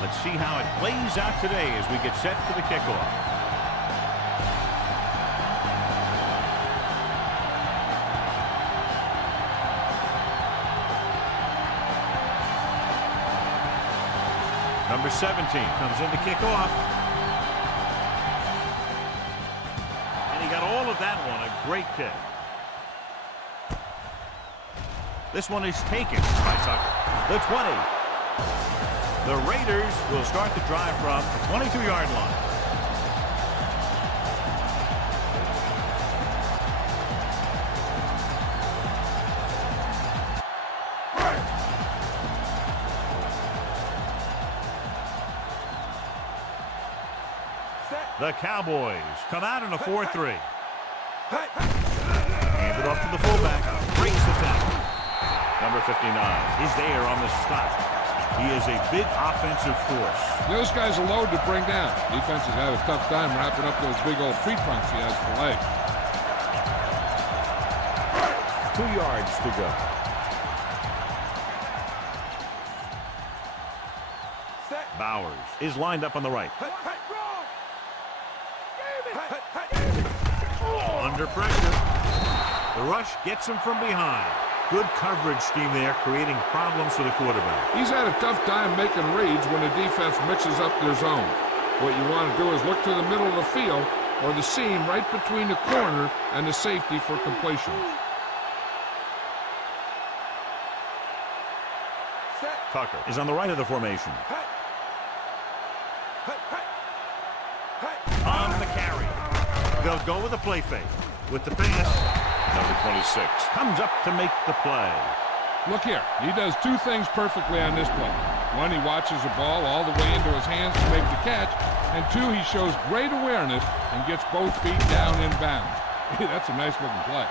Let's see how it plays out today as we get set for the kickoff. Number 17 comes in to kick off. And he got all of that one. A great kick. This one is taken by Tucker. The 20. The Raiders will start the drive from the 22-yard line. The Cowboys come out in a 4-3. Hand it off to the fullback. Breaks the tackle. Number 59 is there on the stop. He is a big offensive force. Those guys are loaded to bring down. Defenses have a tough time wrapping up those big old tree trunks he has for legs. 2 yards to go. Bowers is lined up on the right. Under pressure. The rush gets him from behind. Good coverage scheme there, creating problems for the quarterback. He's had a tough time making reads when the defense mixes up their zone. What you want to do is look to the middle of the field or the seam right between the corner and the safety for completion. Tucker is on the right of the formation. On the carry. They'll go with a play fake. With the pass. Number 26 comes up to make the play. Look here. He does two things perfectly on this play. One, he watches the ball all the way into his hands to make the catch. And two, he shows great awareness and gets both feet down in bounds. That's a nice looking play.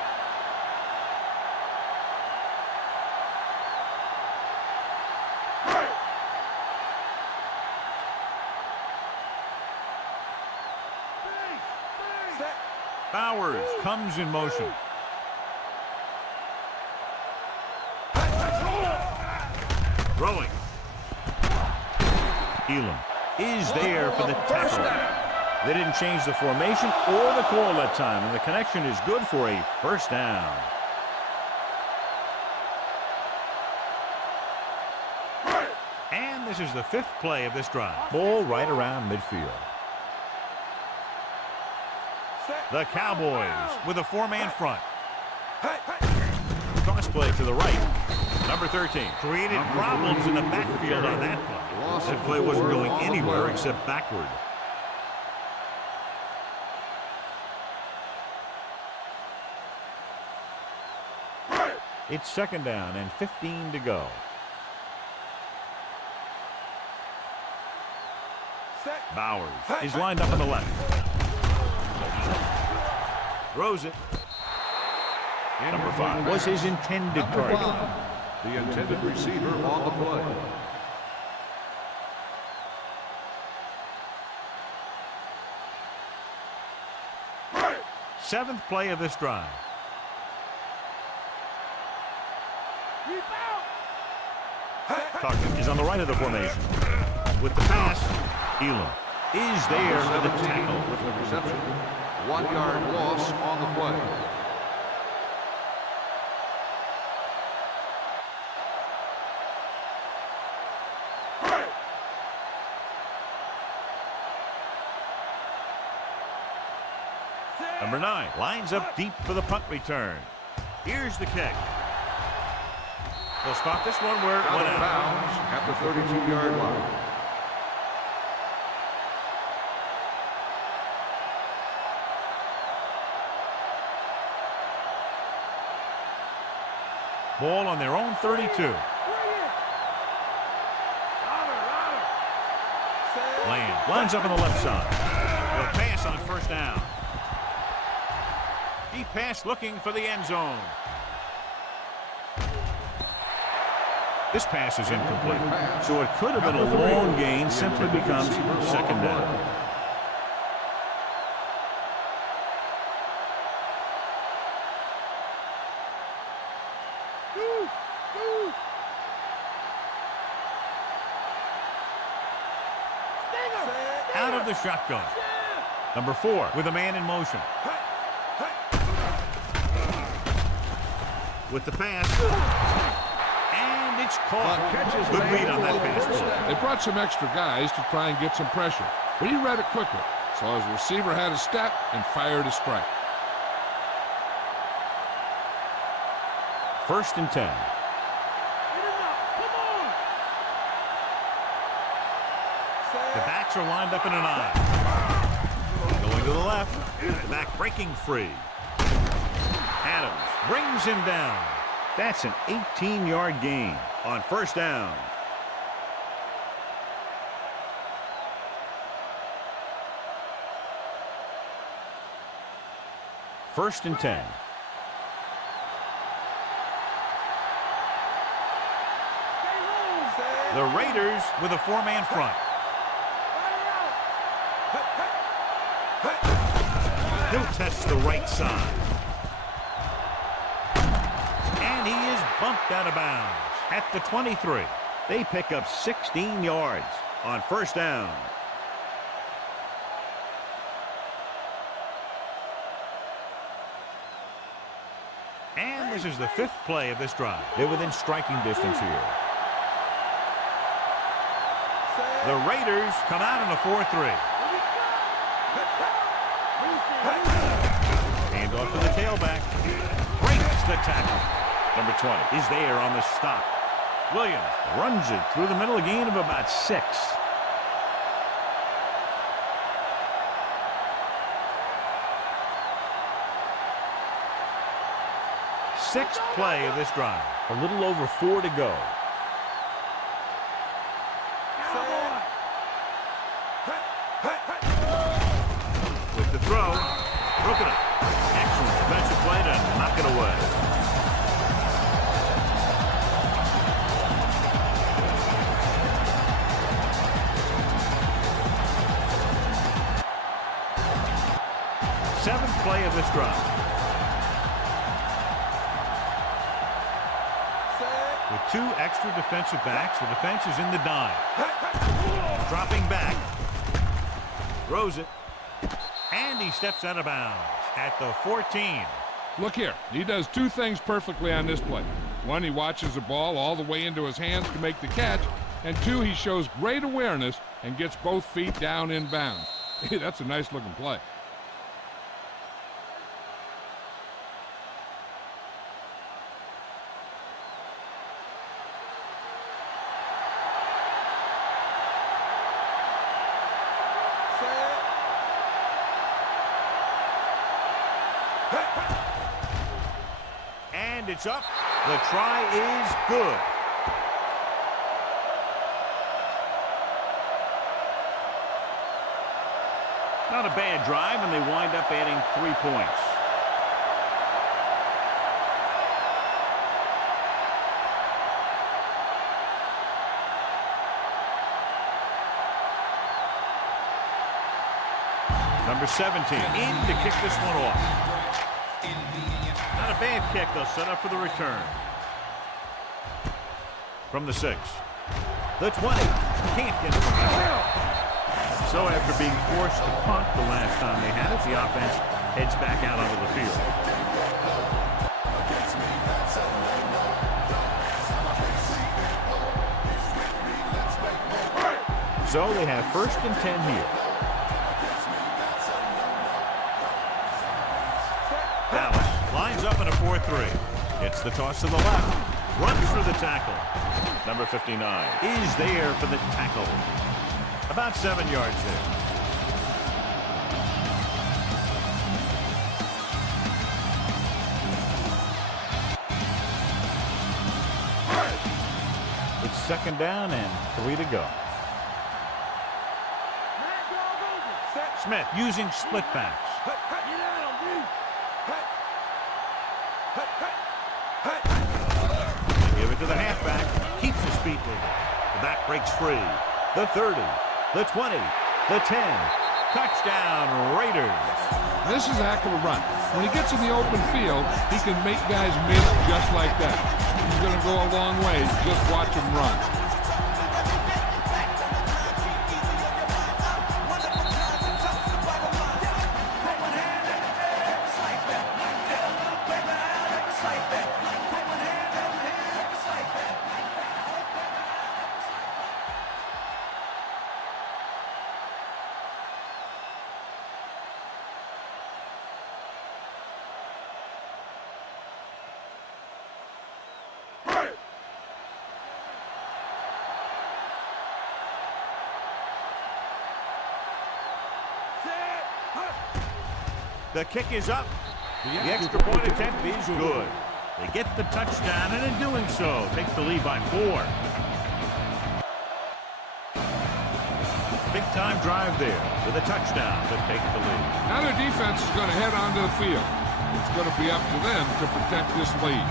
Bowers comes in motion. Throwing. Elam is there for the tackle. They didn't change the formation or the call that time, and the connection is good for a first down. And this is the 5th play of this drive. Ball right around midfield. The Cowboys with a 4-man front. Cross play to the right. Number 13 created problems in the backfield on that play. That play wasn't going anywhere except backward. It's 2nd down and 15 to go. Bowers is lined up on the left. Throws it. Number 5 was his intended target. The intended receiver on the play. Seventh play of this drive. Tucker is on the right of the formation. With the pass, Elam is there for the tackle. With the reception. 1-yard loss on the play. Number 9 lines up deep for the punt return. Here's the kick. They'll spot this one where it went out. Bounds at the 32-yard line. Ball on their own 32. Land lines up on the left side. They'll pass on 1st down. Deep pass looking for the end zone. This pass is incomplete. So it could have been a long gain, simply becomes second down. Out of the shotgun. Number 4 with a man in motion. With the pass. And it's caught. Good read on that pass play. They brought some extra guys to try and get some pressure, but he read it quickly, so his receiver had a step and fired a strike. First and 10. The backs are lined up in an I. Going to the left. The back breaking free. Adams brings him down. That's an 18-yard gain on first down. First and 10. The Raiders with a 4-man front. He'll test the right side. And he is bumped out of bounds at the 23. They pick up 16 yards on first down. And this is the 5th play of this drive. They're within striking distance here. The Raiders come out in a 4-3. Hand off to the tailback. Breaks the tackle. Number 20 is there on the stop. Williams runs it through the middle, a gain of about 6. Sixth play of this drive. A little over 4 to go. With the throw, broken up. Excellent defensive play to knock it away. Seventh play of this drive. With 2 extra defensive backs, the defense is in the dime. Dropping back. Throws it. And he steps out of bounds at the 14. Look here. He does 2 things perfectly on this play. 1, he watches the ball all the way into his hands to make the catch. And 2, he shows great awareness and gets both feet down in bounds. Hey, that's a nice looking play. And it's up. The try is good. Not a bad drive, and they wind up adding 3 points. Number 17 in to kick this one off. Not a bad kick. They'll set up for the return. From the 6. The 20. Can't get it. So after being forced to punt the last time they had it, the offense heads back out onto the field. So they have first and 10 here. Dallas lines up in a 4-3. Gets the toss to the left. Runs through the tackle. Number 59 is there for the tackle. About 7 yards there. It's second down and 3 to go. Smith using split backs. Give it to the halfback. Keeps his feet with it. The back breaks free. The 30, the 20, the 10. Touchdown, Raiders. This is a heck of a run. When he gets in the open field, he can make guys miss just like that. He's going to go a long way. Just watch him run. The kick is up. The extra point attempt is good. They get the touchdown, and in doing so, take the lead by 4. Big-time drive there with a touchdown to take the lead. Now their defense is going to head onto the field. It's going to be up to them to protect this lead.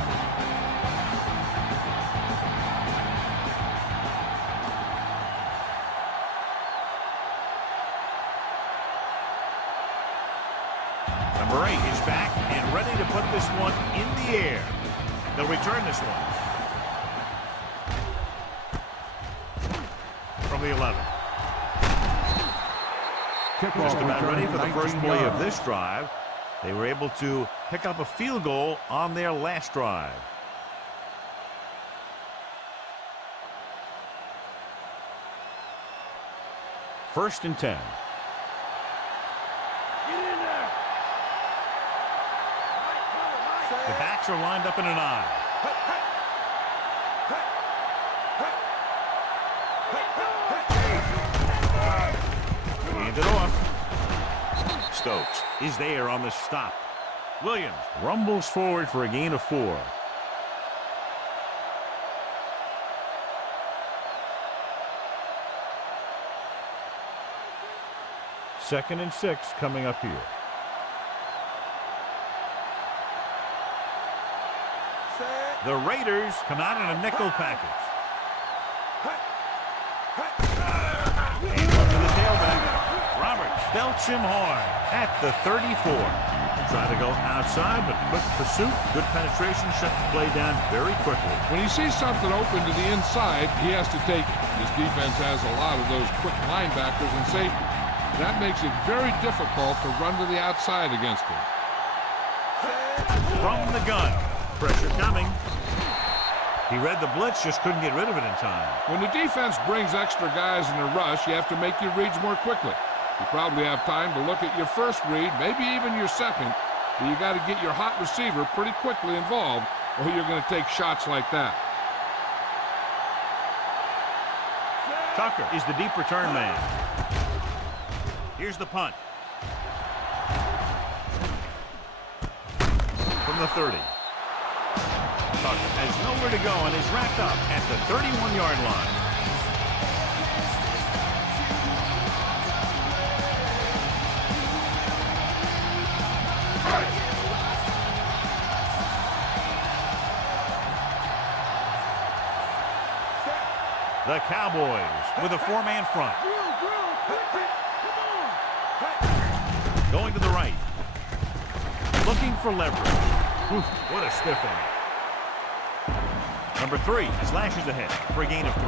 Number 8 is back and ready to put this one in the air. They'll return this one. From the 11. Just about ready for the first play of this drive. They were able to pick up a field goal on their last drive. First and 10. The backs are lined up in an I. Hand it off. Stokes is there on the stop. Williams rumbles forward for a gain of 4. Second and 6 coming up here. The Raiders come out in a nickel package. And up to the tailback. Roberts belts him hard at the 34. Try to go outside, but quick pursuit, good penetration, shut the play down very quickly. When he sees something open to the inside, he has to take it. This defense has a lot of those quick linebackers and safeties. That makes it very difficult to run to the outside against him. From the gun. Pressure coming. He read the blitz, just couldn't get rid of it in time. When the defense brings extra guys in a rush, you have to make your reads more quickly. You probably have time to look at your first read, maybe even your second, but you got to get your hot receiver pretty quickly involved, or you're going to take shots like that. Tucker is the deep return man. Here's the punt. From the 30. Tucker has nowhere to go and is wrapped up at the 31-yard line. The Cowboys with a 4-man front. Going to the right. Looking for leverage. Oof, what a stiff one. Number 3 slashes ahead for a gain of 3.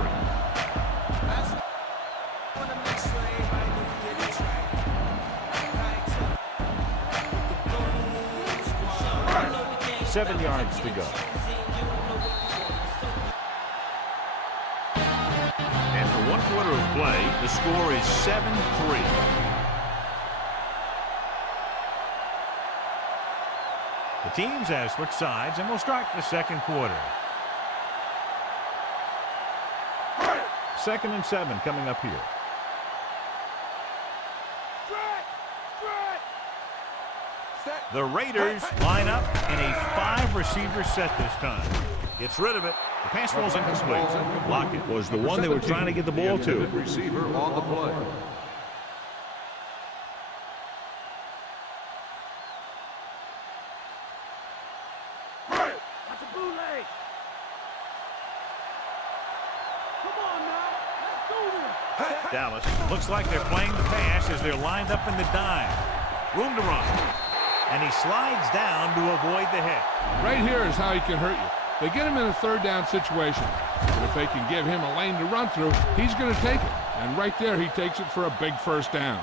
Seven yards to go. After 1 quarter of play, the score is 7-3. The teams have switched sides and will start the second quarter. 2nd and 7 coming up here. The Raiders line up in a 5-receiver set this time. Gets rid of it. The pass falls incomplete. Lockett was the one they were trying to get the ball to. Receiver on the play. Dallas looks like they're playing the pass as they're lined up in the dime. Room to run. And he slides down to avoid the hit. Right here is how he can hurt you. They get him in a third down situation. But if they can give him a lane to run through, he's going to take it. And right there, he takes it for a big first down.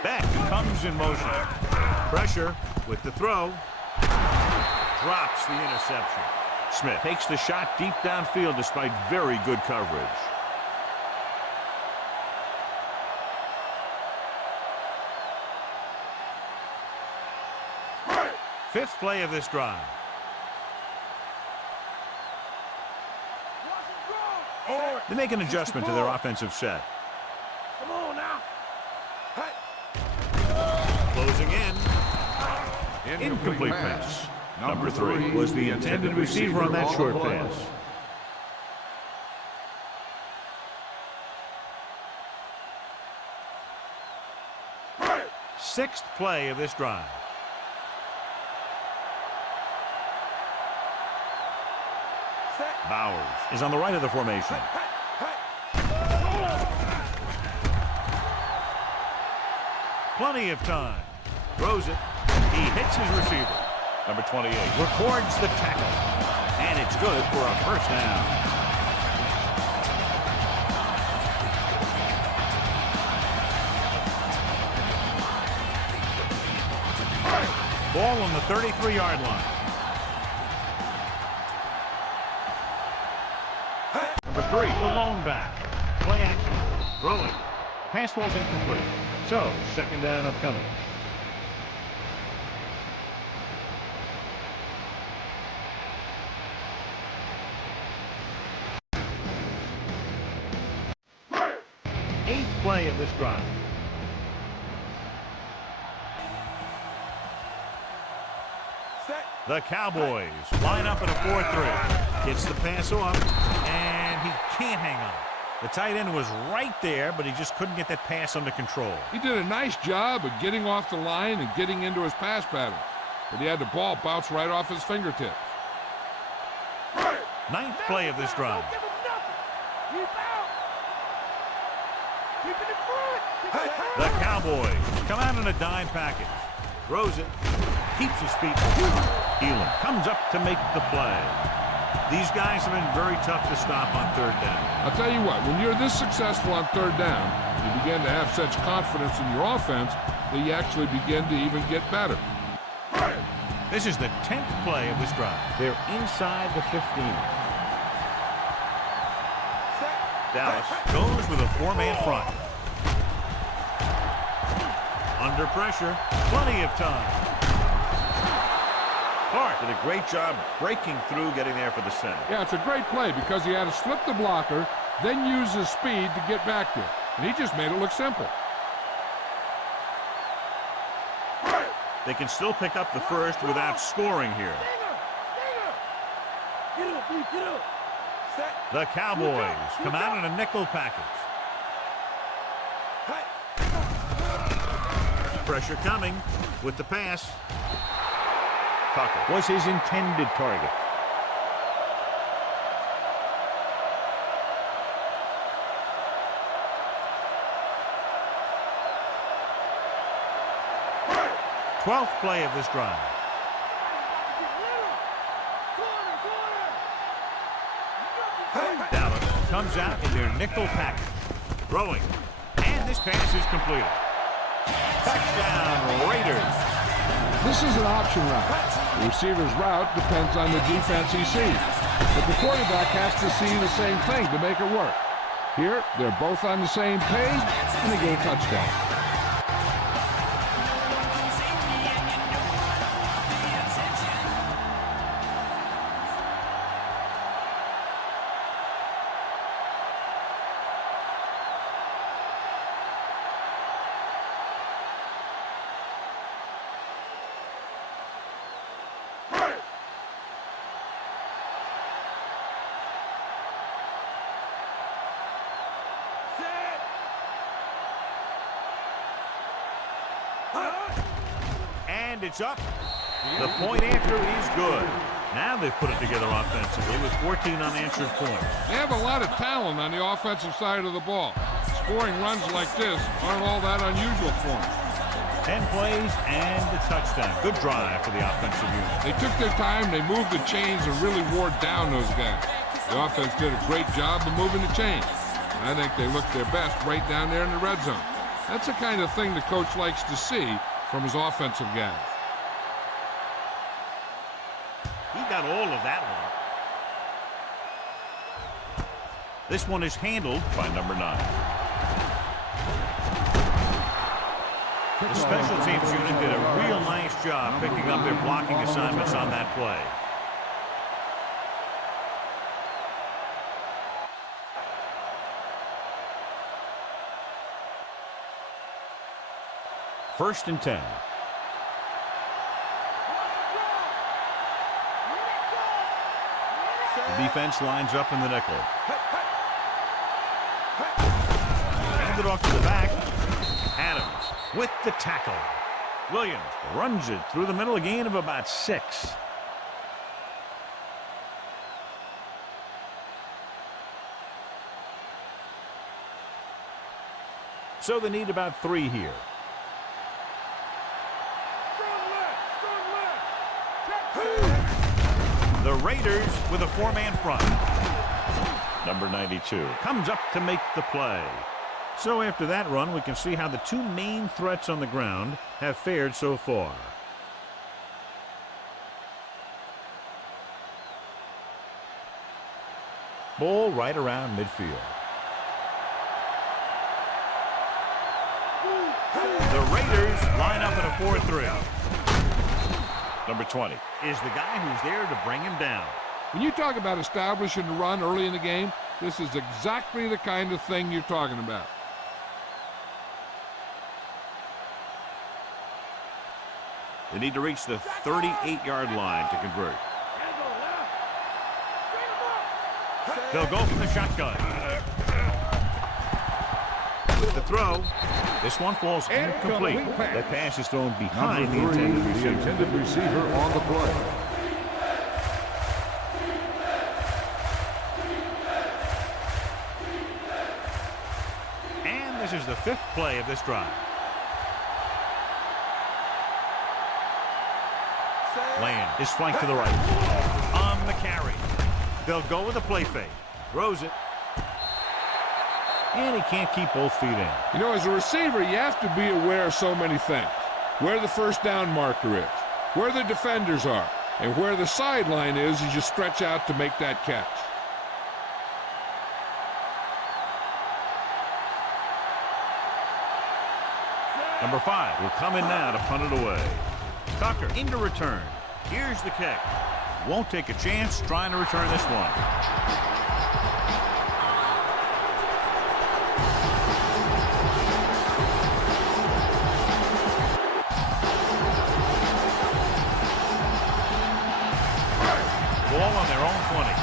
Beck comes in motion. Pressure with the throw. Drops the interception. Smith takes the shot deep downfield despite very good coverage. Fifth play of this drive. They make an adjustment to their offensive set. Come on now. Closing in. Incomplete pass. Number 3 was the intended receiver on that short pass. Sixth play of this drive. Bowers is on the right of the formation. Plenty of time. Throws it. He hits his receiver. Number 28 records the tackle. And it's good for a first down. Ball on the 33-yard line. Number 3, the lone back. Play action. Throwing. Pass ball's incomplete. So, second down upcoming. Eighth play of this drive. The Cowboys line up at a 4-3. Gets the pass off, and he can't hang on. The tight end was right there, but he just couldn't get that pass under control. He did a nice job of getting off the line and getting into his pass pattern. But he had the ball bounce right off his fingertips. Ninth play of this drive. The Cowboys come out in a dime package. Throws it. Keeps his feet. Elam comes up to make the play. These guys have been very tough to stop on third down. I'll tell you what, when you're this successful on third down, you begin to have such confidence in your offense that you actually begin to even get better. This is the 10th play of this drive. They're inside the 15. Dallas goes with a 4-man front. Under pressure, plenty of time. Clark did a great job breaking through, getting there for the center. Yeah, it's a great play because he had to slip the blocker, then use his speed to get back there. And he just made it look simple. They can still pick up the first without scoring here. The Cowboys come out in a nickel package. Pressure coming with the pass. Tucker was his intended target. Twelfth play of this drive. Dallas comes out in their nickel package. Throwing. And this pass is completed. Touchdown, Raiders. This is an option route. The receiver's route depends on the defense he sees. But the quarterback has to see the same thing to make it work. Here, they're both on the same page, and they get a touchdown. And it's up. The point after is good. Now they've put it together offensively with 14 unanswered points. They have a lot of talent on the offensive side of the ball. Scoring runs like this aren't all that unusual for them. 10 plays and the touchdown. Good drive for the offensive unit. They took their time, they moved the chains, and really wore down those guys. The offense did a great job of moving the chains. I think they looked their best right down there in the red zone. That's the kind of thing the coach likes to see from his offensive guys. He got all of that one. This one is handled by number 9. The special teams unit did a real nice job picking up their blocking assignments on that play. First and 10. The defense lines up in the nickel. Hand it off to the back. Adams with the tackle. Williams runs it through the middle, a gain of about 6. So they need about 3 here. The Raiders with a 4-man front. Number 92 comes up to make the play. So after that run, we can see how the 2 main threats on the ground have fared so far. Ball right around midfield. The Raiders line up in a 4-3. Number 20 is the guy who's there to bring him down. When you talk about establishing the run early in the game, this is exactly the kind of thing you're talking about. They need to reach the 38-yard line to convert. They'll go from the shotgun. With the throw, this one falls incomplete. That pass is thrown behind the intended receiver on the play. And this is the 5th play of this drive. Land is flanked to the right. On the carry. They'll go with a play fake. Throws it. And he can't keep both feet in. You know, as a receiver, you have to be aware of so many things. Where the first down marker is, where the defenders are, and where the sideline is as you stretch out to make that catch. Number 5 will come in now to punt it away. Tucker into return. Here's the kick. Won't take a chance trying to return this one. Ball on their own 20.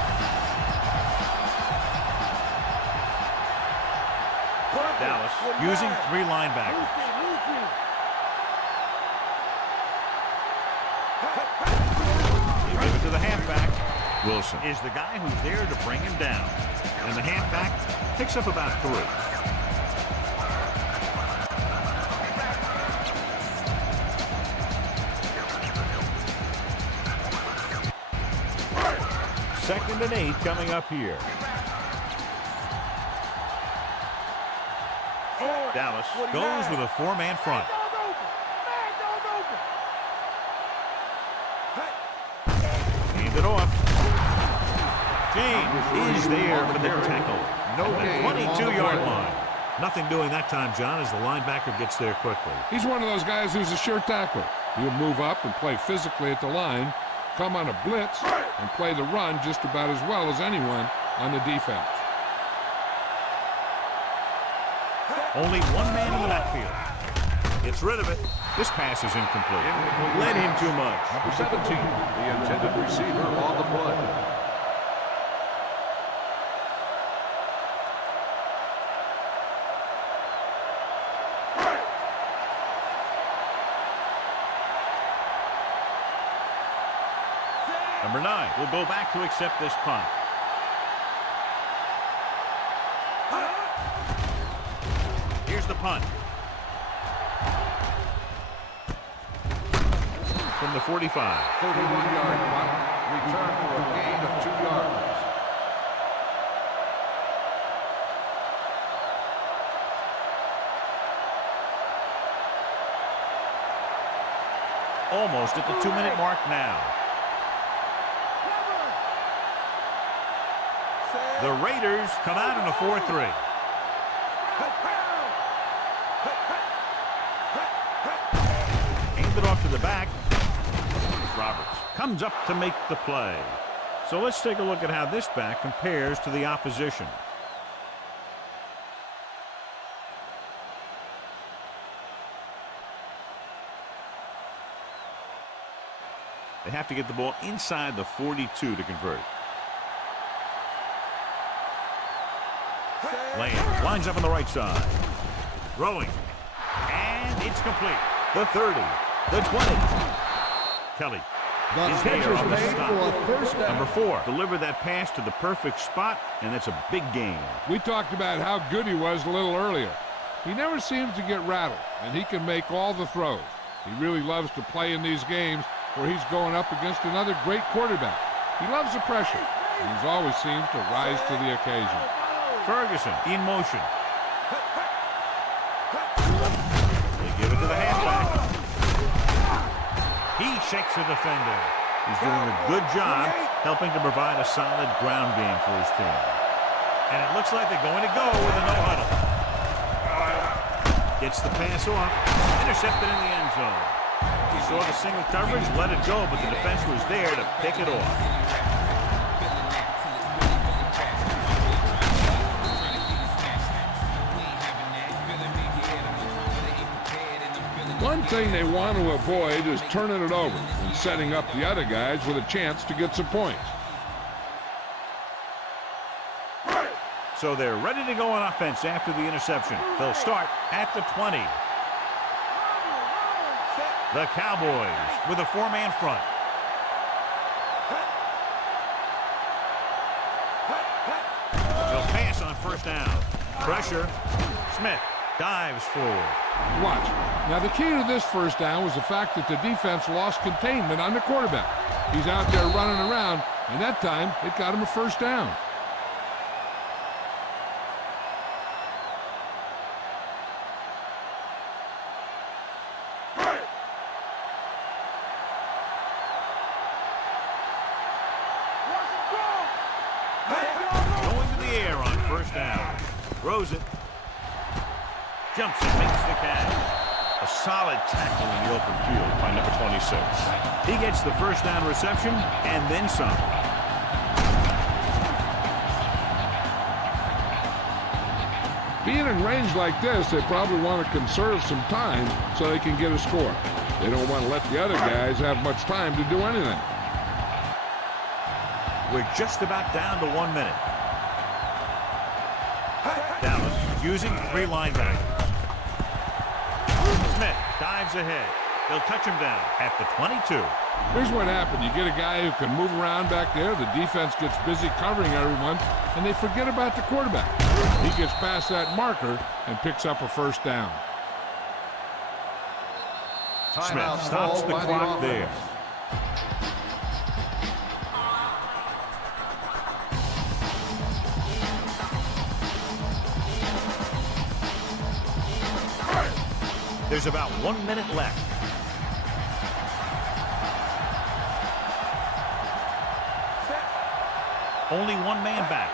Dallas using 3 linebackers. They give it to the halfback. Wilson is the guy who's there to bring him down. And the halfback picks up about 3. Second and 8 coming up here. Dallas goes with a 4-man front. Hand it off. James is there for the tackle. No gain on the 22-yard play. line. Nothing doing that time, John, as the linebacker gets there quickly. He's one of those guys who's a sure tackler. He'll move up and play physically at the line, come on a blitz, and play the run just about as well as anyone on the defense. Only 1 man in the backfield. Gets rid of it. This pass is incomplete. Led him too much. Number 17, the intended receiver on the play. Number 9 will go back to accept this punt. Here's the punt. From the 45. 31-yard punt. Return for a gain of 2 yards. Almost at the 2-minute mark now. The Raiders come out in a 4-3. Aimed it off to the back. Roberts comes up to make the play. So let's take a look at how this back compares to the opposition. They have to get the ball inside the 42 to convert. Lane lines up on the right side. Throwing. And it's complete. The 30. The 20. Kelly is there on the stop. Number 4 delivered that pass to the perfect spot, and that's a big gain. We talked about how good he was a little earlier. He never seems to get rattled, and he can make all the throws. He really loves to play in these games where he's going up against another great quarterback. He loves the pressure, and he's always seems to rise to the occasion. Ferguson in motion. They give it to the halfback. He shakes the defender. He's doing a good job helping to provide a solid ground game for his team. And it looks like they're going to go with a no-huddle. Gets the pass off. Intercepted in the end zone. He saw the single coverage, let it go, but the defense was there to pick it off. One thing they want to avoid is turning it over and setting up the other guys with a chance to get some points. So they're ready to go on offense after the interception. They'll start at the 20. The Cowboys with a 4-man front. They'll pass on first down. Pressure. Smith dives forward. Watch. Now, the key to this first down was the fact that the defense lost containment on the quarterback. He's out there running around, and that time it got him a first down. Going to the air on first down. Throws it. Jumps and makes the catch. A solid tackle in the open field by number 26. He gets the first down reception and then some. Being in range like this, they probably want to conserve some time so they can get a score. They don't want to let the other guys have much time to do anything. We're just about down to 1 minute. Dallas using 3 linebackers. Smith dives ahead. They'll touch him down at the 22. Here's what happened. You get a guy who can move around back there. The defense gets busy covering everyone, and they forget about the quarterback. He gets past that marker and picks up a first down. Smith stops the clock there. There's about 1 minute left. Only one man back.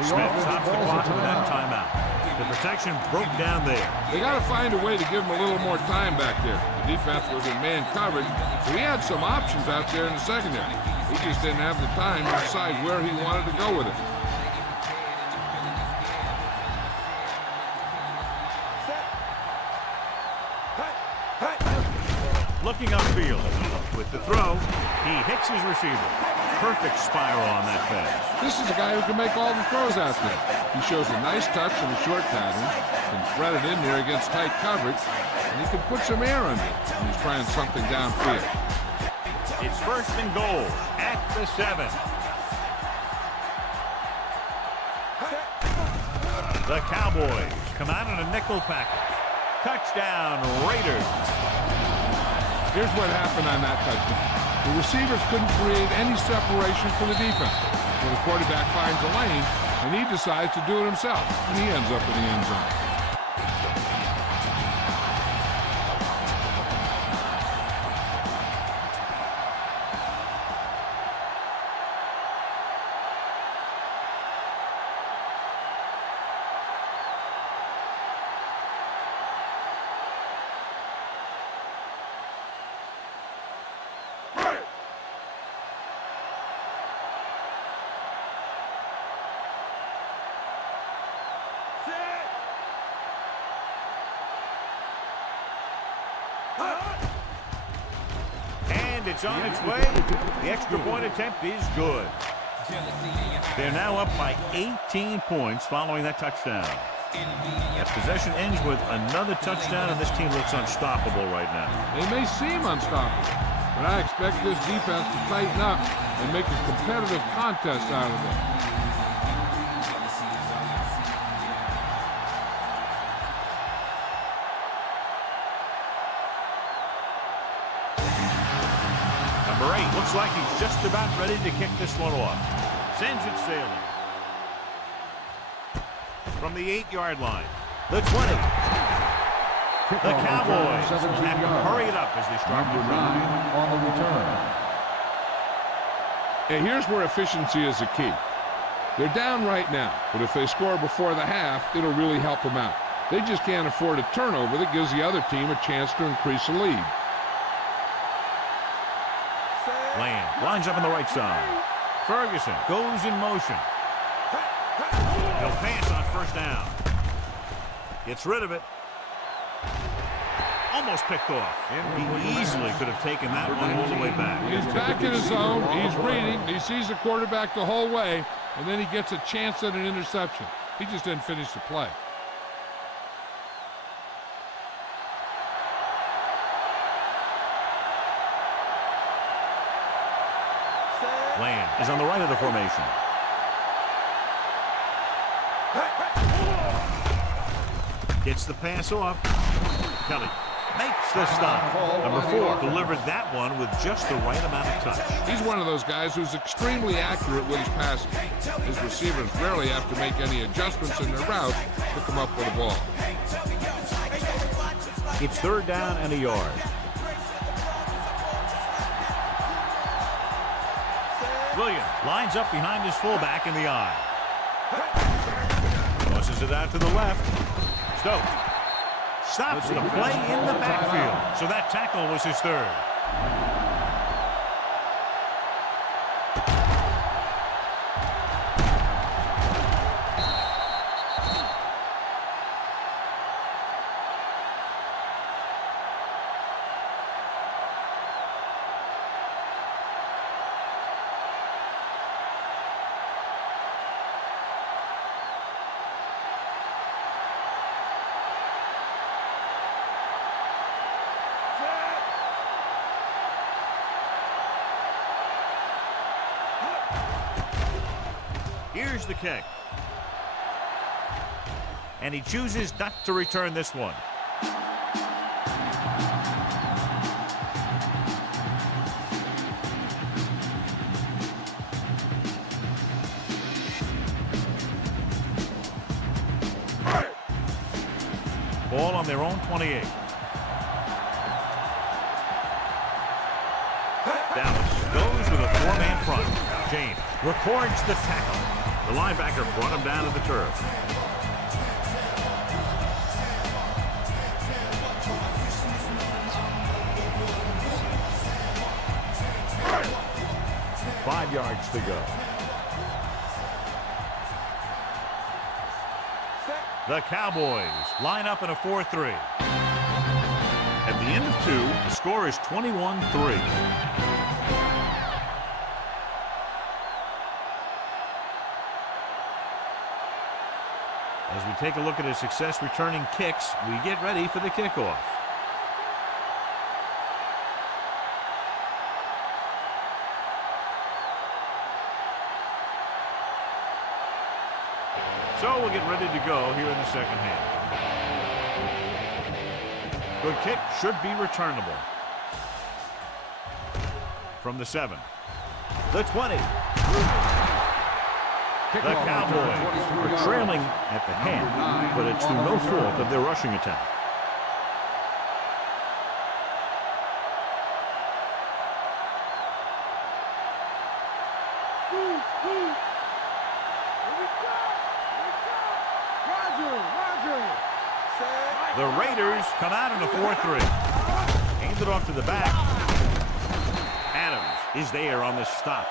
Smith stops the clock with that timeout. The protection broke down there. They got to find a way to give him a little more time back there. The defense was in man coverage, so he had some options out there in the secondary. He just didn't have the time to decide where he wanted to go with it. Looking upfield with the throw, he hits his receiver. Perfect spiral on that pass. This is a guy who can make all the throws out there. He shows a nice touch in a short pattern, can thread it in there against tight coverage, and he can put some air under it when he's trying something downfield. It's first and goal at the 7. The Cowboys come out in a nickel package. Touchdown, Raiders. Here's what happened on that touchdown. The receivers couldn't create any separation for the defense. So the quarterback finds a lane, and he decides to do it himself, and he ends up in the end zone. And it's on its way. The extra point attempt is good. They're now up by 18 points following that touchdown. That possession ends with another touchdown, and this team looks unstoppable right now. They may seem unstoppable, but I expect this defense to tighten up and make a competitive contest out of it. Number 8 looks like he's just about ready to kick this one off. Sends it sailing. From the 8-yard line. The 20. The Cowboys have to hurry it up as they start to run. On the return. Hey, here's where efficiency is the key. They're down right now, but if they score before the half, it'll really help them out. They just can't afford a turnover that gives the other team a chance to increase the lead. Lamb lines up on the right side. Ferguson goes in motion. He'll pass on first down. Gets rid of it. Almost picked off. He easily could have taken that one all the way back. He's back in his zone. He's reading. He sees the quarterback the whole way, and then he gets a chance at an interception. He just didn't finish the play. Lamb is on the right of the formation. Gets the pass off. Kelly makes the stop. Number 4 delivered that one with just the right amount of touch. He's one of those guys who's extremely accurate with his passing. His receivers rarely have to make any adjustments in their routes to come up with the ball. It's 3rd down and a yard. Williams lines up behind his fullback in the eye. Tosses it out to the left. Stokes stops the play in the backfield. So that tackle was his 3rd. Here's the kick. And he chooses not to return this one. Ball on their own 28. Dallas goes with a 4-man front. James records the tackle. The linebacker brought him down to the turf. Five yards to go. The Cowboys line up in a 4-3. At the end of 2, the score is 21-3. As we take a look at his success returning kicks, we get ready for the kickoff. So we'll get ready to go here in the second half. Good kick, should be returnable. From the 7. The 20. The Cowboys are trailing at the half, but it's through no fault of their rushing attack. The Raiders come out in a 4-3. Hands it off to the back. Adams is there on the stop.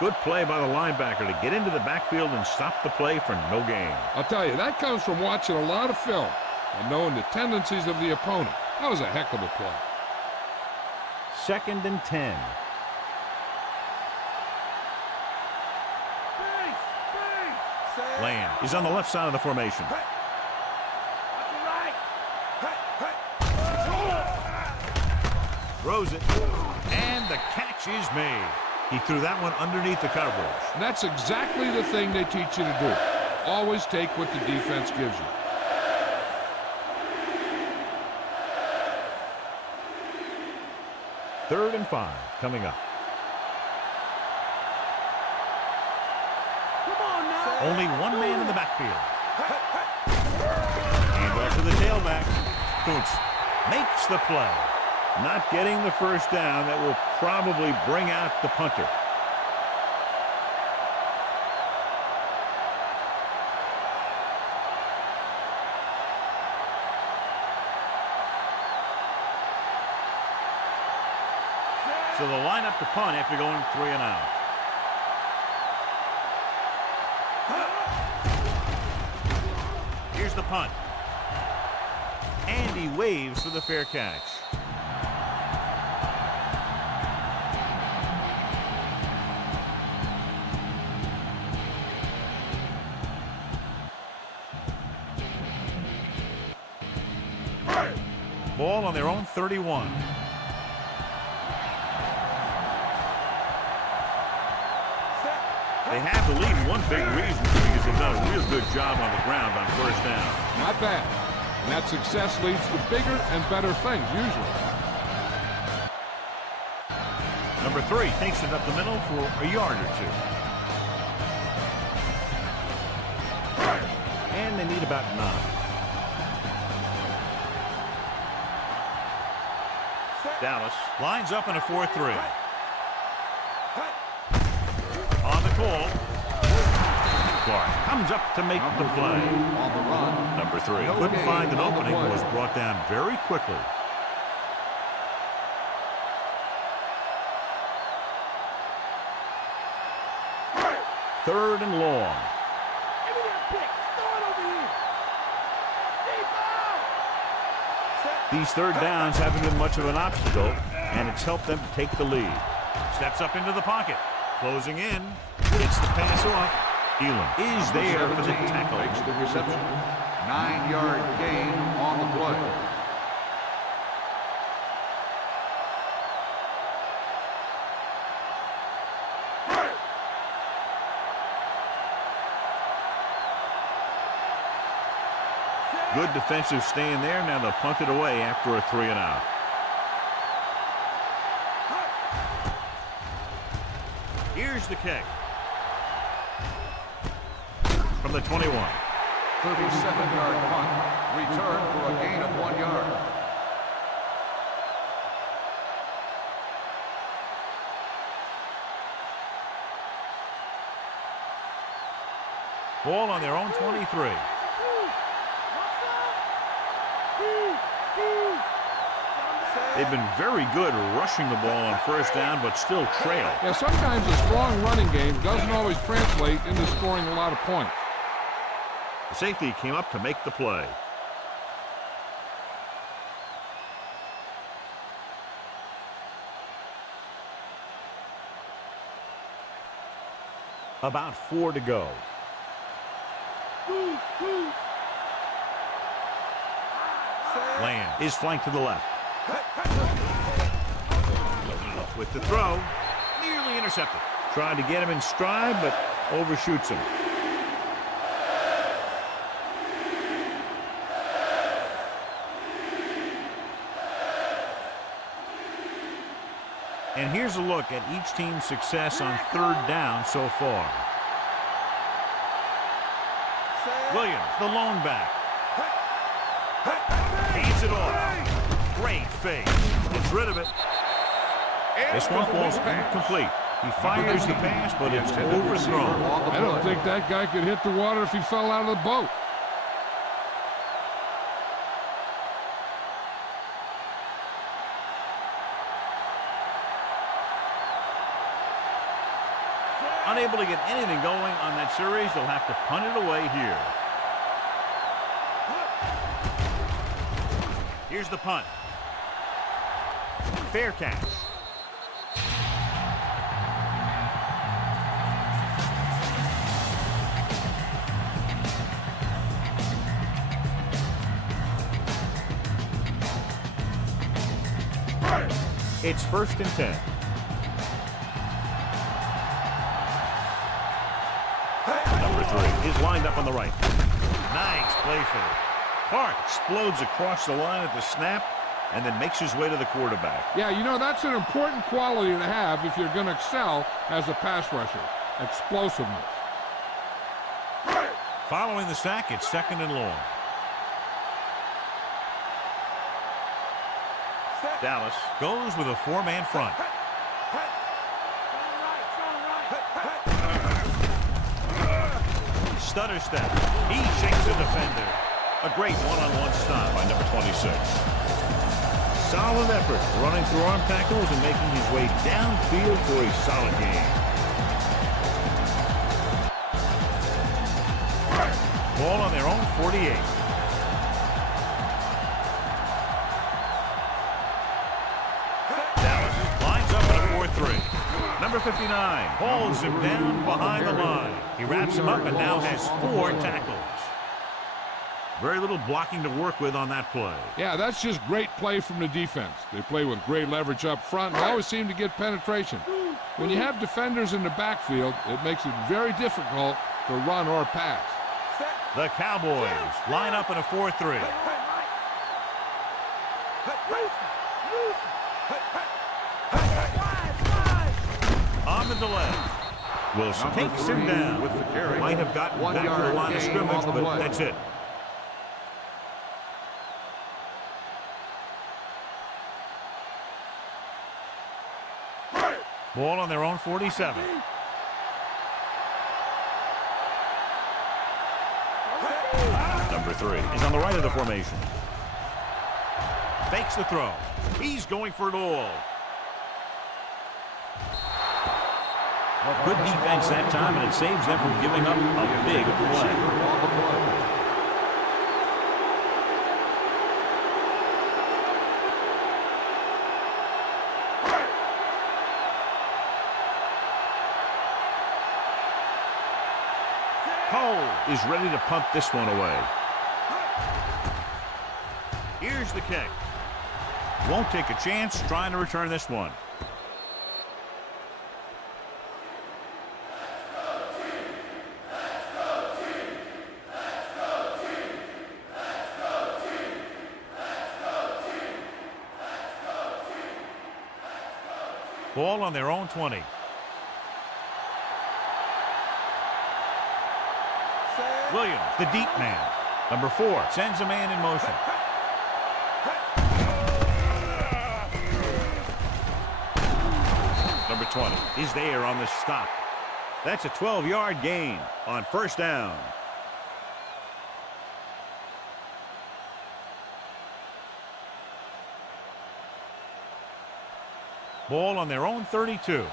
Good play by the linebacker to get into the backfield and stop the play for no gain. I'll tell you, that comes from watching a lot of film and knowing the tendencies of the opponent. That was a heck of a play. 2nd and 10. Lamb is on the left side of the formation. Throws it, and the catch is made. He threw that one underneath the coverage. And that's exactly the thing they teach you to do. Always take what the defense gives you. Third and 5 coming up. Only one man in the backfield. And off to the tailback. Kuntz makes the play. Not getting the first down. That will probably bring out the punter. So the lineup to punt after going 3 and out. Here's the punt. And he waves for the fair catch. Ball on their own 31. They have the lead. One big reason because they've done a real good job on the ground on first down. Not bad. And that success leads to bigger and better things, usually. Number 3 takes it up the middle for a yard or 2. And they need about 9. Dallas lines up in a 4-3. On the call. Clark comes up to make the play. On the run. Number 3 couldn't find an opening and was brought down very quickly. Third and long. These third downs haven't been much of an obstacle, and it's helped them to take the lead. Steps up into the pocket. Closing in. Gets the pass off. Elam is there for the tackle. Makes the reception. 9-yard gain on the play. Good defensive stand there. Now they'll punt it away after a 3 and out. Here's the kick. From the 21. 37-yard punt. Return for a gain of 1 yard. Ball on their own 23. They've been very good rushing the ball on first down, but still trail. Yeah, sometimes a strong running game doesn't always translate into scoring a lot of points. The safety came up to make the play. About 4 to go. Land is flanked to the left. With the throw, nearly intercepted. Trying to get him in stride, but overshoots him. And here's a look at each team's success on third down so far. Williams, the lone back. Hands it off. Great fake. Gets rid of it. This one falls incomplete. He fires the pass, but it's overthrown. I don't think that guy could hit the water if he fell out of the boat. Unable to get anything going on that series, they'll have to punt it away here. Here's the punt. Fair catch. It's 1st and 10. Number 3 is lined up on the right. Nice play fake. Hart explodes across the line at the snap and then makes his way to the quarterback. Yeah, you know, that's an important quality to have if you're going to excel as a pass rusher. Explosiveness. Following the sack, it's 2nd and long. Dallas goes with a 4-man front. Stutter step. He shakes the defender. A great one-on-one stop by number 26. Solid effort running through arm tackles and making his way downfield for a solid game. Ball on their own 48. Dallas lines up in a 4-3. Number 59 holds him down behind the line. He wraps him up and now has 4 tackles. Very little blocking to work with on that play. Yeah, that's just great play from the defense. They play with great leverage up front and always seem to get penetration. When you have defenders in the backfield, it makes it very difficult to run or pass. The Cowboys line up in a 4-3. On the delay. Wilson takes him down. With the carry. Might have gotten back to the line of scrimmage, but that's it. Ball on their own 47. Number 3 is on the right of the formation. Fakes the throw. He's going for it all. Good defense that time, and it saves them from giving up a big play. Cole is ready to punt this one away. Here's the kick. Won't take a chance trying to return this one. Ball on their own 20. Williams, the deep man. Number 4 sends a man in motion. Number 20 is there on the stop. That's a 12-yard gain on 1st down. Ball on their own 32.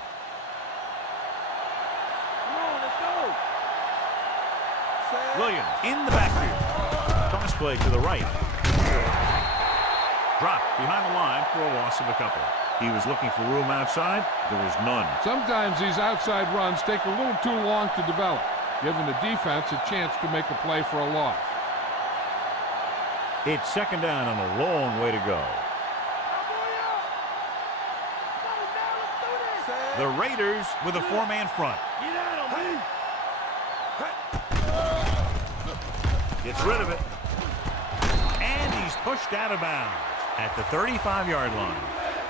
Williams in the backfield. Toss play to the right. Dropped behind the line for a loss of a couple. He was looking for room outside. There was none. Sometimes these outside runs take a little too long to develop, giving the defense a chance to make a play for a loss. It's second down and a long way to go. The Raiders with a four-man front. Gets rid of it. And he's pushed out of bounds at the 35-yard line.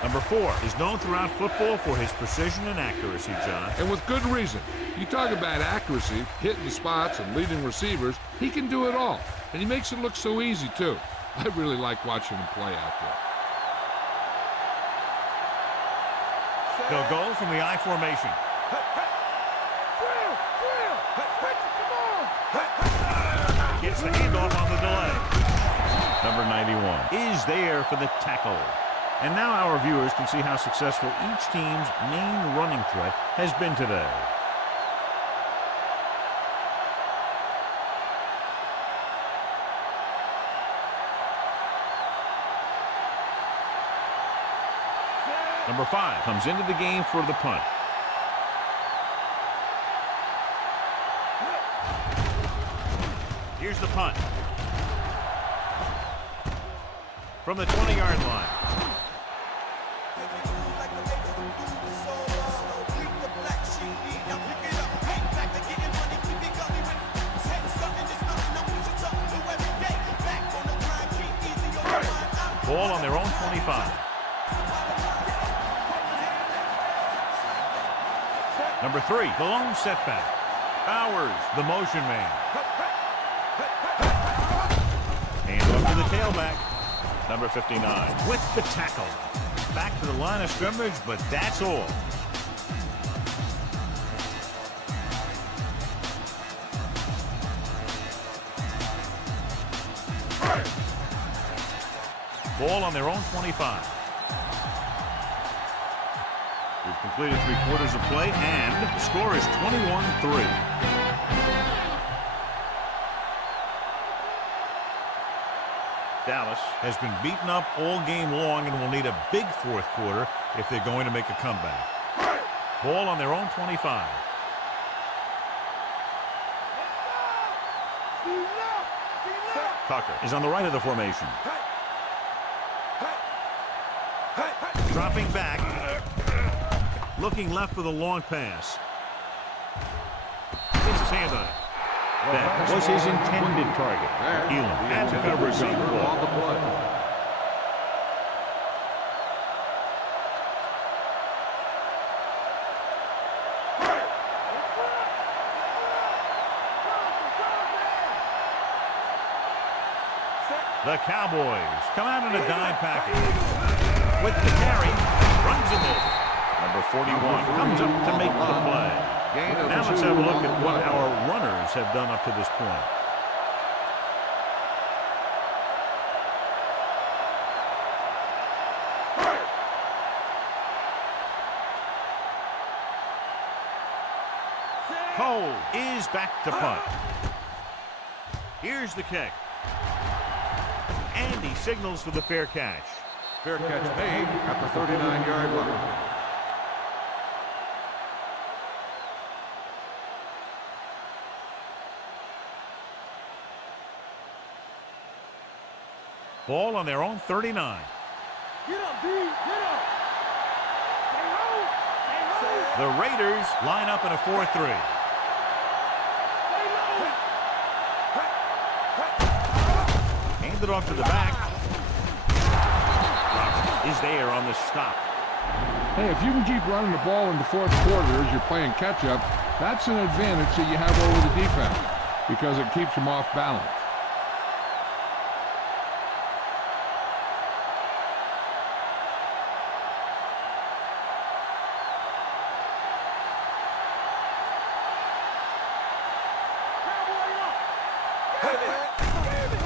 Number 4 is known throughout football for his precision and accuracy, John. And with good reason. You talk about accuracy, hitting the spots, and leading receivers. He can do it all. And he makes it look so easy, too. I really like watching him play out there. They'll go from the I formation. Gets the handoff on the delay. Number 91 is there for the tackle. And now our viewers can see how successful each team's main running threat has been today. Number 5 comes into the game for the punt. Here's the punt. From the 20-yard line. Ball on their own 25. Number 3, the lone setback. Bowers, the motion man. Hand off to the tailback. Number 59 with the tackle. Back to the line of scrimmage, but that's all. Ball on their own 25. We've completed 3/4 of play, and the score is 21-3. Dallas has been beaten up all game long and will need a big fourth quarter if they're going to make a comeback. Ball on their own 25. Tucker is on the right of the formation. Dropping back. Looking left for the long pass. Gets his hand on it. That was his intended target. Elam had to cover a receiver on the play. The Cowboys come out in a dime package. With the carry, runs him over. Number 41 comes up to make the play. Now let's have a look at what our runners have done up to this point. Cole is back to punt. Here's the kick. And he signals for the fair catch. Fair catch made at the 39-yard line. Ball on their own 39. Get up, D. Get up. The Raiders line up in a 4-3. Hand it off to the back. Is there on the stop. Hey, if you can keep running the ball in the fourth quarter as you're playing catch-up, that's an advantage that you have over the defense because it keeps them off balance.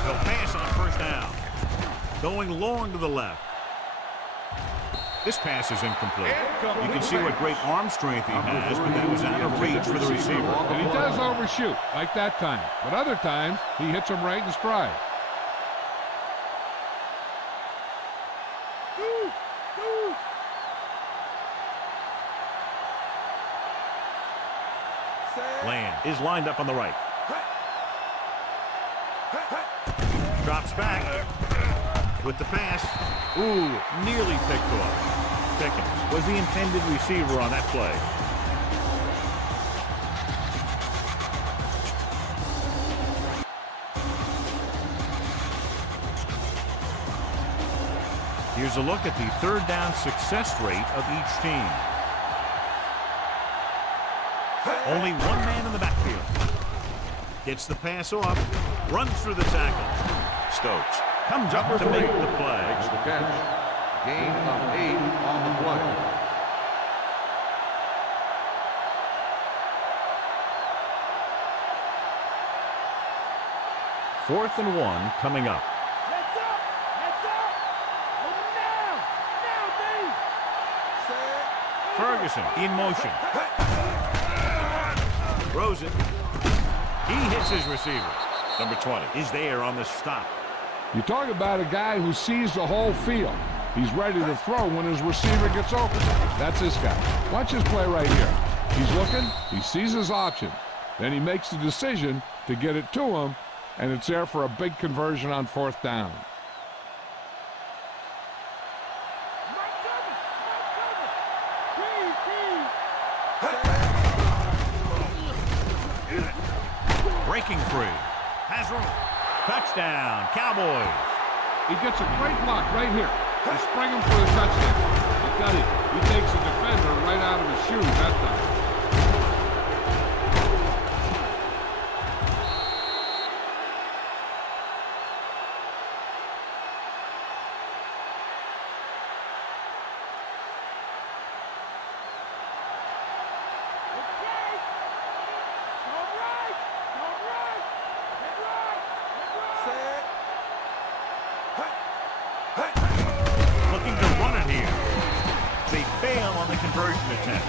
They'll pass on first down. Going long to the left. This pass is incomplete. You can see what great arm strength he has, but that was out of reach for the receiver. And he does overshoot, like that time. But other times, he hits him right in stride. Land is lined up on the right. Drops back with the pass. Ooh, nearly picked off. Pickens was the intended receiver on that play. Here's a look at the third down success rate of each team. Only one man in the backfield. Gets the pass off. Runs through the tackle. Stokes comes up to make the play. Makes the catch. Gain of 8 on the play. Fourth and 1 coming up. Heads up! Heads up! Now, D! Ferguson in motion. Throws it. He hits his receiver. Number 20 is there on the stop. You talk about a guy who sees the whole field. He's ready to throw when his receiver gets open. That's this guy. Watch his play right here. He's looking. He sees his option. Then he makes the decision to get it to him, and it's there for a big conversion on fourth down. Breaking free. Has room. Touchdown, Cowboys. He gets a great block right here. They spring him for the touchdown. I tell you, he takes the defender right out of his shoes that time. Looking to run it here. They fail on the conversion attempt.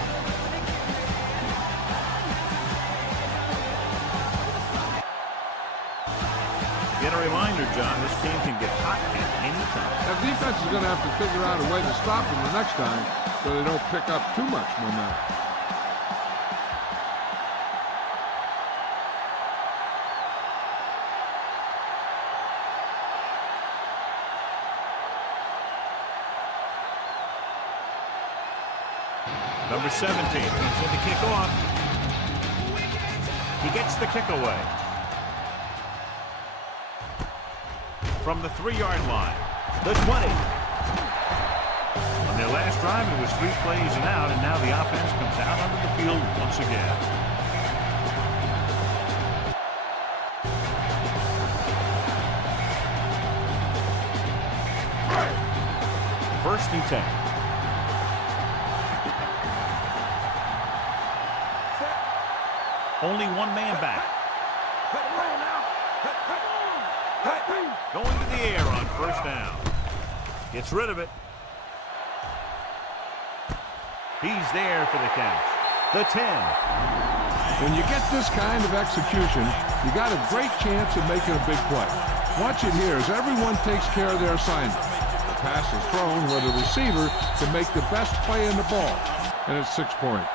Get a reminder, John, this team can get hot at any time. That defense is going to have to figure out a way to stop them the next time so they don't pick up too much momentum. Number 17 gets in the kick off. He gets the kick away. From the 3-yard line. The 20. On their last drive, it was 3 plays and out, and now the offense comes out onto the field once again. First and 10. Only one man back. Going to the air on first down. Gets rid of it. He's there for the catch. The 10. When you get this kind of execution, you got a great chance of making a big play. Watch it here as everyone takes care of their assignment. The pass is thrown where the receiver can make the best play in the ball, and it's 6 points.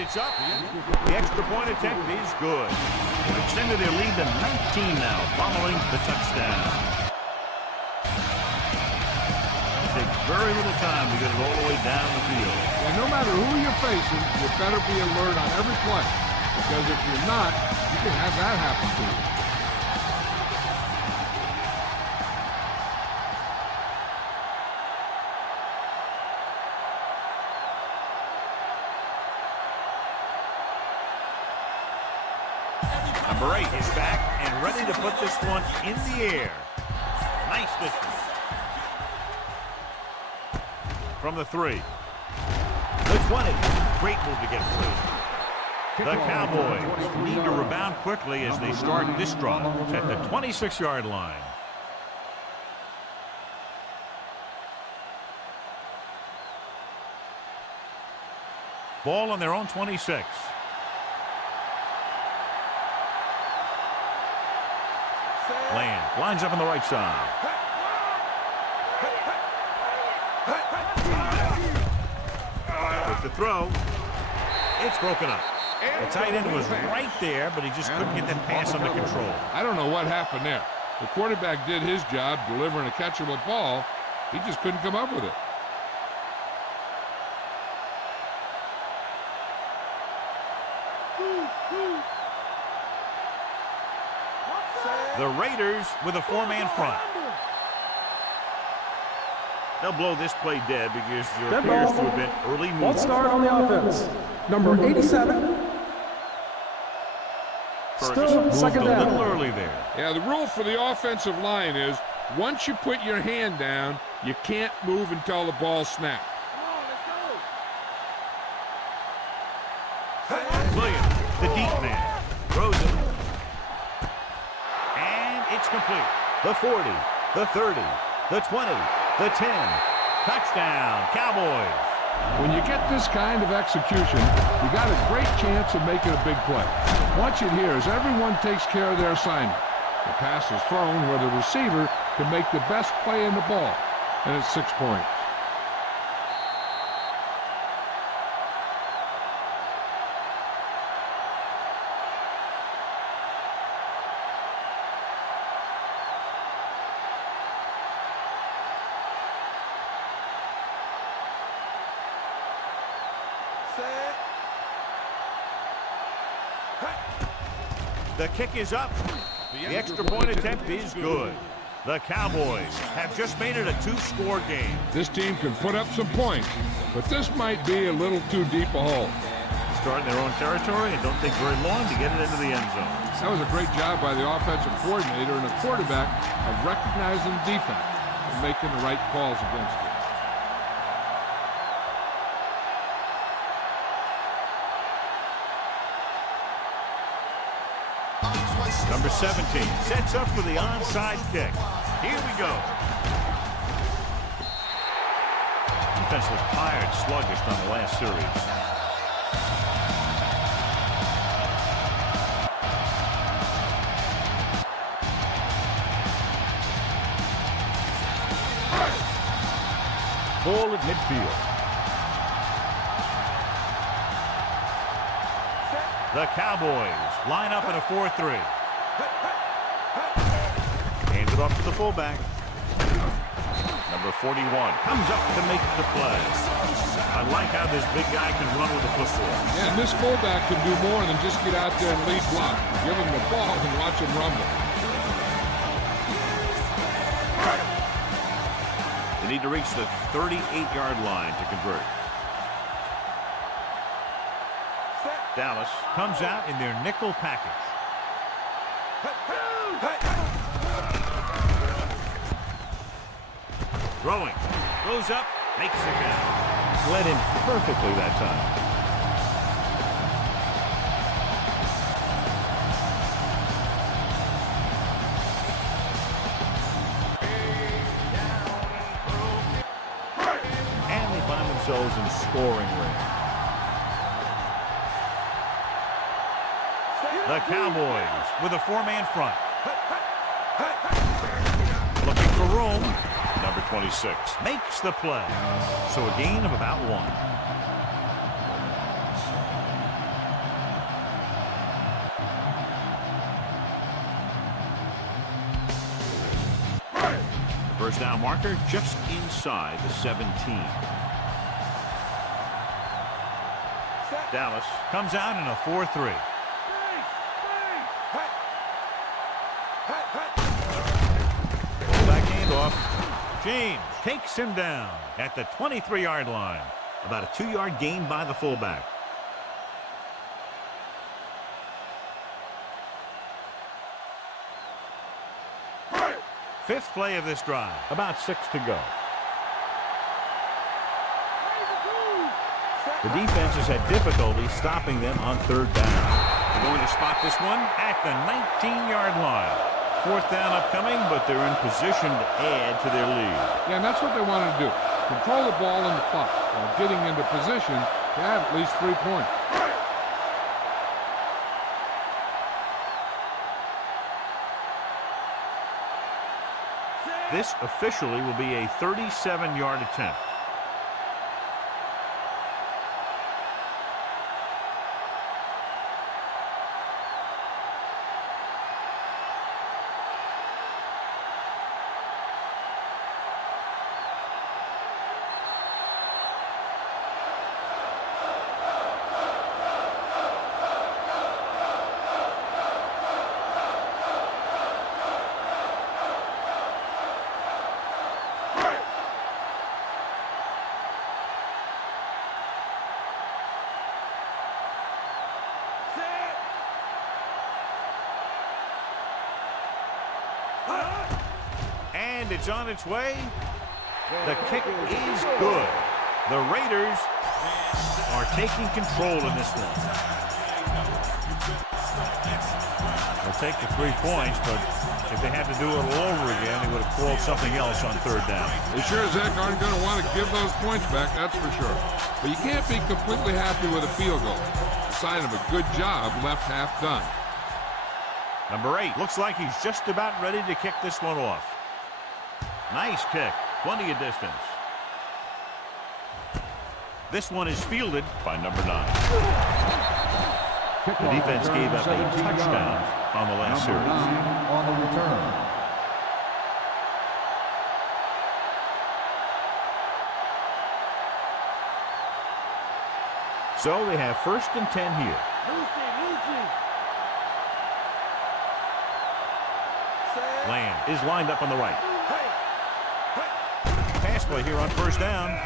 It's up. The extra point attempt is good. They've extended their lead to 19 now following the touchdown. It takes very little time to get it all the way down the field. And no matter who you're facing, you better be alert on every play. Because if you're not, you can have that happen to you. Number 8 is back and ready to put this one in the air. Nice distance. From the 3. The 20. Great move to get through. The Cowboys need to rebound quickly as they start this drive at the 26-yard line. Ball on their own 26. Land lines up on the right side. With the throw, it's broken up. The tight end was right there, but he just couldn't get that pass under control. I don't know what happened there. The quarterback did his job delivering a catchable ball. He just couldn't come up with it. The Raiders with a four-man front. They'll blow this play dead because there appears to have been early movement. Ball start on the offense. Number 87. Still Moved second a little down. early there. Yeah, the rule for the offensive line is once you put your hand down, you can't move until the ball snaps. Williams, the deep man, throws it. And it's complete. The 40, the 30, the 20, the 10. Touchdown, Cowboys. When you get this kind of execution, you got a great chance of making a big play. Watch it here as everyone takes care of their assignment. The pass is thrown where the receiver can make the best play in the ball, and it's 6 points. The kick is up. The extra point attempt is good. The Cowboys have just made it a two-score game. This team can put up some points, but this might be a little too deep a hole. Start in their own territory and don't take very long to get it into the end zone. That was a great job by the offensive coordinator and the quarterback of recognizing the defense and making the right calls against it. Number 17 sets up for the onside kick. Here we go. Defense looked tired, sluggish on the last series. Ball at midfield. The Cowboys line up in a 4-3. Hands it off to the fullback. Number 41 comes up to make the play. I like how this big guy can run with the football. Yeah, and this fullback can do more than just get out there and lead block. Give him the ball and watch him rumble. They need to reach the 38-yard line to convert. Dallas comes out in their nickel package. Throwing. Goes up. Makes the catch. Led him perfectly that time. And they find themselves in scoring range. The Cowboys with a four-man front. Looking for room. Number 26 makes the play. So a gain of about 1. The first down marker just inside the 17. Dallas comes out in a 4-3. Back handoff. James takes him down at the 23-yard line. About a 2-yard gain by the fullback. Fifth play of this drive. About 6 to go. The defense has had difficulty stopping them on third down. They're going to spot this one at the 19-yard line. Fourth down upcoming, but they're in position to add to their lead. Yeah, and that's what they want to do. Control the ball and the clock while getting into position to to have at least 3 points. This officially will be a 37-yard attempt. And it's on its way. The kick is good. The Raiders are taking control in this one. They'll take the 3 points, but if they had to do it all over again, they would have called something else on third down. They sure as heck aren't going to want to give those points back, that's for sure. But you can't be completely happy with a field goal. A sign of a good job left half done. Number 8 looks like he's just about ready to kick this one off. Nice kick, plenty of distance. This one is fielded by number 9. The defense gave up a touchdown on the last series. On the return. So they have 1st and 10 here. Lamb is lined up on the right. Pass play here on 1st down.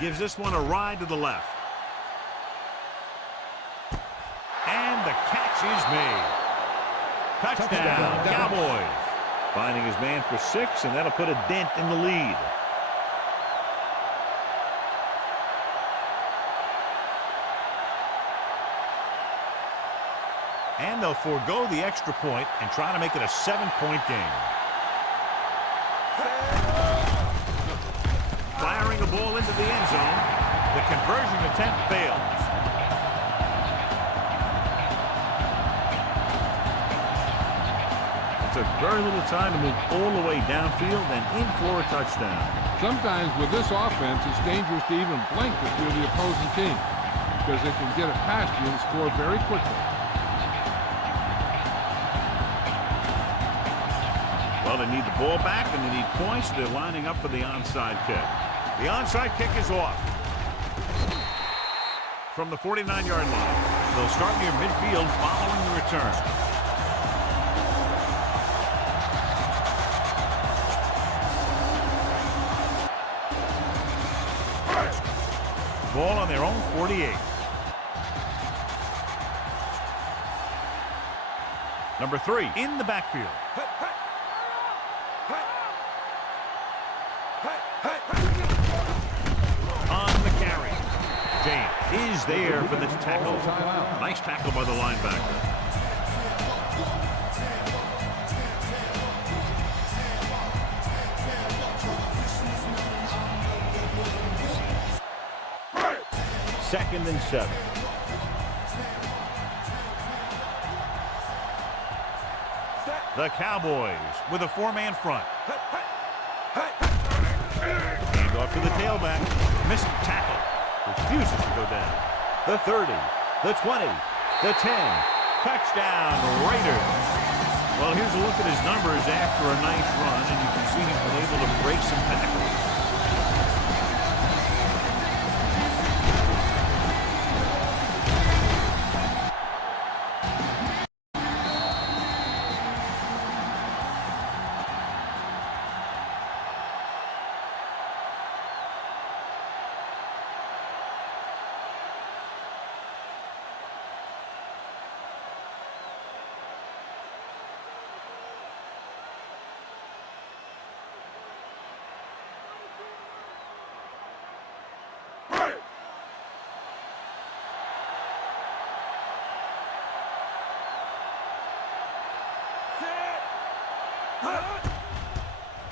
Gives this one a ride to the left. And the catch is made. Touchdown, Cowboys. Finding his man for 6, and that'll put a dent in the lead. And they'll forego the extra point and try to make it a 7-point game. Firing a ball into the end zone. The conversion attempt fails. It took very little time to move all the way downfield and in for a touchdown. Sometimes with this offense, it's dangerous to even blink if you're the opposing team because they can get it past you and score very quickly. Well, they need the ball back and they need points. They're lining up for the onside kick. The onside kick is off. From the 49-yard line. They'll start near midfield following the return. Ball on their own 48. Number 3 in the backfield. On the carry. James is there for the tackle. Nice tackle by the linebacker. Second and 7. The Cowboys with a 4-man front. Hand off to the tailback. Missed tackle. Refuses to go down. The 30. The 20. The 10. Touchdown, Raiders. Well, here's a look at his numbers after a nice run, and you can see he's been able to break some tackles.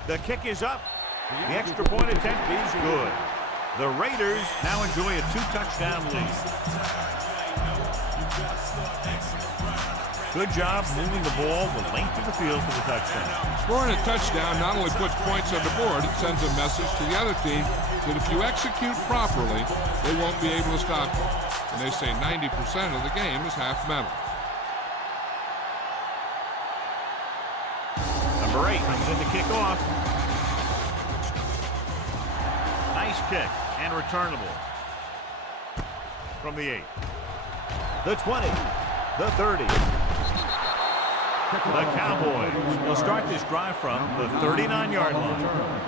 The kick is up. The extra point attempt is good. The Raiders now enjoy a 2-touchdown lead. Good job moving the ball the length of the field for the touchdown. Scoring a touchdown not only puts points on the board, it sends a message to the other team that if you execute properly, they won't be able to stop you. And they say 90% of the game is half mental. Number 8 comes in to kick off. Nice kick and returnable from the 8. The 20. The 30. The Cowboys will start this drive from the 39-yard line.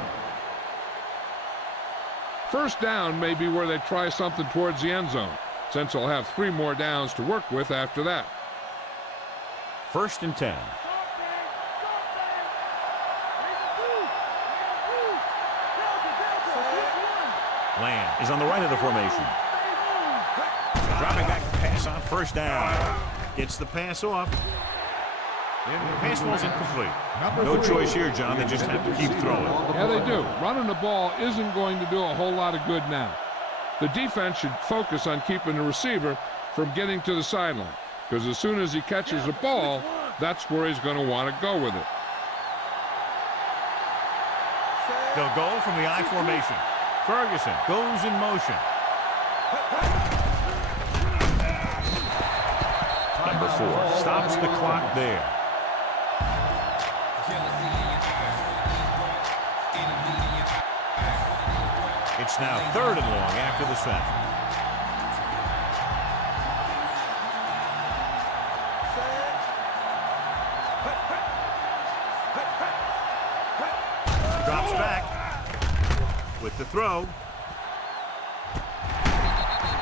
First down may be where they try something towards the end zone, since they'll have 3 more downs to work with after that. 1st and 10. Lamb is on the right of the formation. Dropping back to pass on 1st down. Gets the pass off. And the pass ball's incomplete. No choice here, John. They just have to keep throwing. Yeah, they do. Running the ball isn't going to do a whole lot of good now. The defense should focus on keeping the receiver from getting to the sideline, because as soon as he catches the ball, that's where he's going to want to go with it. They'll go from the I formation. Ferguson goes in motion. Number 4 stops the clock there. It's now 3rd and long after the snap. Drops back with the throw.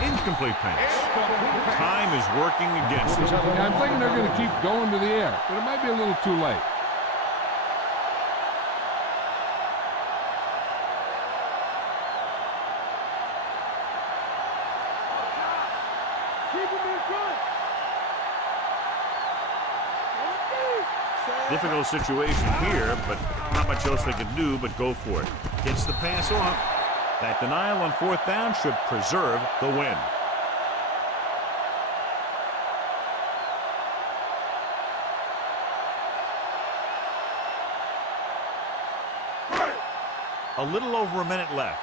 Incomplete pass. Time is working against them. Yeah, I'm thinking they're going to keep going to the air, but it might be a little too late. Difficult situation here, but not much else they can do but go for it. Gets the pass off. That denial on 4th down should preserve the win. A little over a minute left.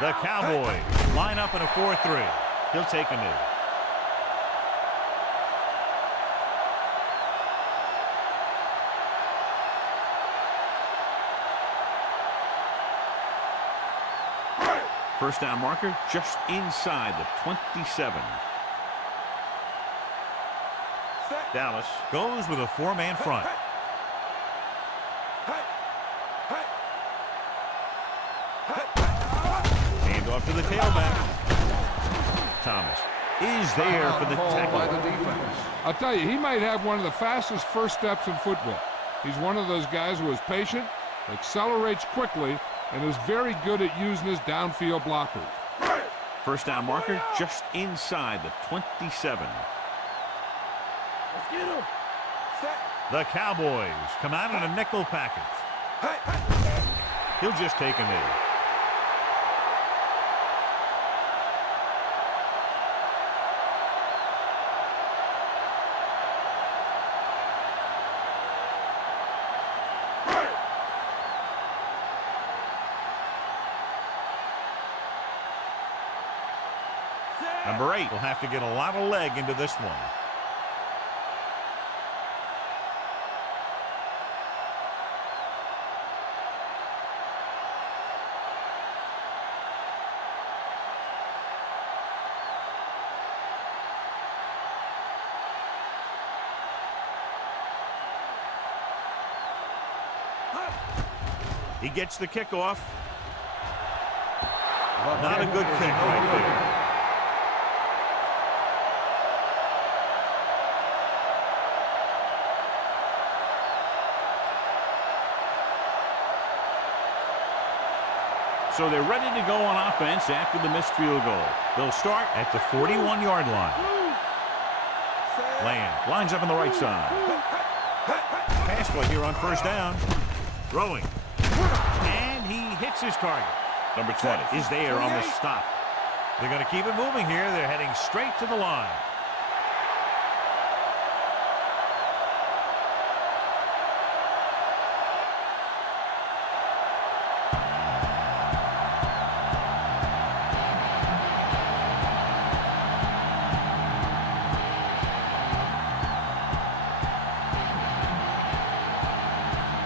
The Cowboys line up in a 4-3. He'll take a knee. First down marker just inside the 27. Dallas goes with a 4-man front. Hand off to the tailback. Thomas is there for the tackle. By the defense. I'll tell you, he might have one of the fastest first steps in football. He's one of those guys who is patient, accelerates quickly, and is very good at using his downfield blockers. First down marker just inside the 27. Let's get him. The Cowboys come out in a nickel package. He'll just take a knee. Number 8 will have to get a lot of leg into this one. He gets the kickoff. Not a good kick right there. So they're ready to go on offense after the missed field goal. They'll start at the 41-yard line. Lamb lines up on the right side. Pass play here on first down. Throwing. And he hits his target. Number 20 Is there on the stop. They're going to keep it moving here. They're heading straight to the line.